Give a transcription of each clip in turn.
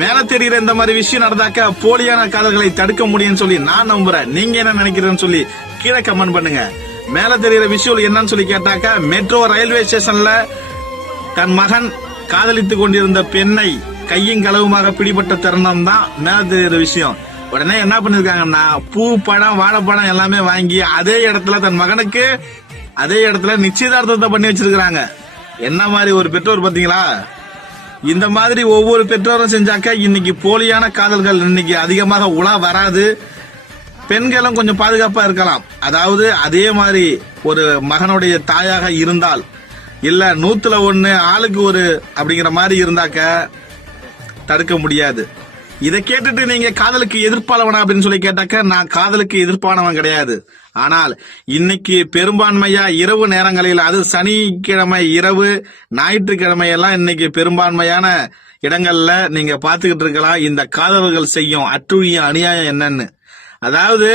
மேல தெரியுற இந்த மாதிரி விஷயம் நடந்தாக்க போலியான காதல்களை தடுக்க முடியும்னு சொல்லி நான் நம்புறேன். நீங்க என்ன நினைக்கிறேன்னு சொல்லி கீழே கமெண்ட் பண்ணுங்க. மேல தெரியுற விஷயம் என்னன்னு சொல்லி கேட்டாக்க, மெட்ரோ ரயில்வே ஸ்டேஷன்ல தன் மகன் காதலித்துக் கொண்டிருந்த பெண்ணை கையும் களவுமாக பிடிபட்ட தருணம் தான் மேல தெரியுற விஷயம். உடனே என்ன பண்ணிருக்காங்கன்னா, பூ பழம் வாழைப்பழம் எல்லாமே வாங்கி அதே இடத்துல தன் மகனுக்கு அதே இடத்துல நிச்சயதார்த்தத்தை பண்ணி வச்சிருக்காங்க. என்ன மாதிரி ஒரு பெற்றோர் பாத்தீங்களா? இந்த மாதிரி ஒவ்வொரு பெற்றோரும் செஞ்சாக்க இன்னைக்கு போலியான காதல்கள் இன்னைக்கு அதிகமாக உலா வராது. பெண்களும் கொஞ்சம் பாதுகாப்பா இருக்கலாம். அதாவது அதே மாதிரி ஒரு மகனுடைய தாயாக இருந்தால், இல்ல 100ல் 1 ஆளுக்கு ஒரு அப்படிங்கிற மாதிரி இருந்தாக்க தடுக்க முடியாது. இதை கேட்டுட்டு நீங்க காதலுக்கு எதிர்ப்பானவனா அப்படின்னு சொல்லி கேட்டாக்க, நான் காதலுக்கு எதிர்ப்பானவன் கிடையாது. ஆனால் இன்னைக்கு பெரும்பான்மையா இரவு நேரங்களில், அது சனிக்கிழமை இரவு ஞாயிற்றுக்கிழமை எல்லாம் இன்னைக்கு பெரும்பான்மையான இடங்கள்ல நீங்க பாத்துக்கிட்டு இருக்கலாம் இந்த காதல்கள் செய்யும் அட்டுழியம் அநியாயம் என்னன்னு. அதாவது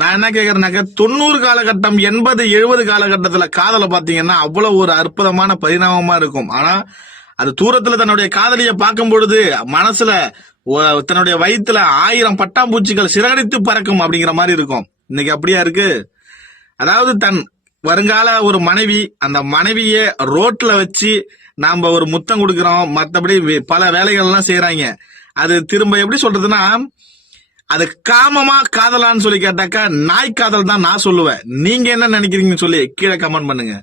நான் என்ன கேக்குறேன்னாக்க, 90 காலகட்டம் 80 70 காலகட்டத்துல காதலை பாத்தீங்கன்னா அவ்வளவு ஒரு அற்புதமான பரிணாமமா இருக்கும். ஆனா அது தூரத்துல தன்னுடைய காதலியை பார்க்கும் பொழுது மனசுல தன்னுடைய வயிற்றுல 1000 பட்டாம்பூச்சிகள் சிறகடித்து பறக்கும் அப்படிங்கிற மாதிரி இருக்கும். இன்னைக்கு அப்படியா இருக்கு? அதாவது தன் வருங்கால ஒரு மனைவி, அந்த மனைவிய ரோட்ல வச்சு நாம ஒரு முத்தம் கொடுக்கிறோம், மற்றபடி பல வேலைகள் எல்லாம் செய்யறாங்க. அது திரும்ப எப்படி சொல்றதுன்னா, அது காமமா காதலான்னு சொல்லி கேட்டாக்கா நாய் காதல் தான் நான் சொல்லுவேன். நீங்க என்ன நினைக்கிறீங்கன்னு சொல்லி கீழே கமெண்ட் பண்ணுங்க.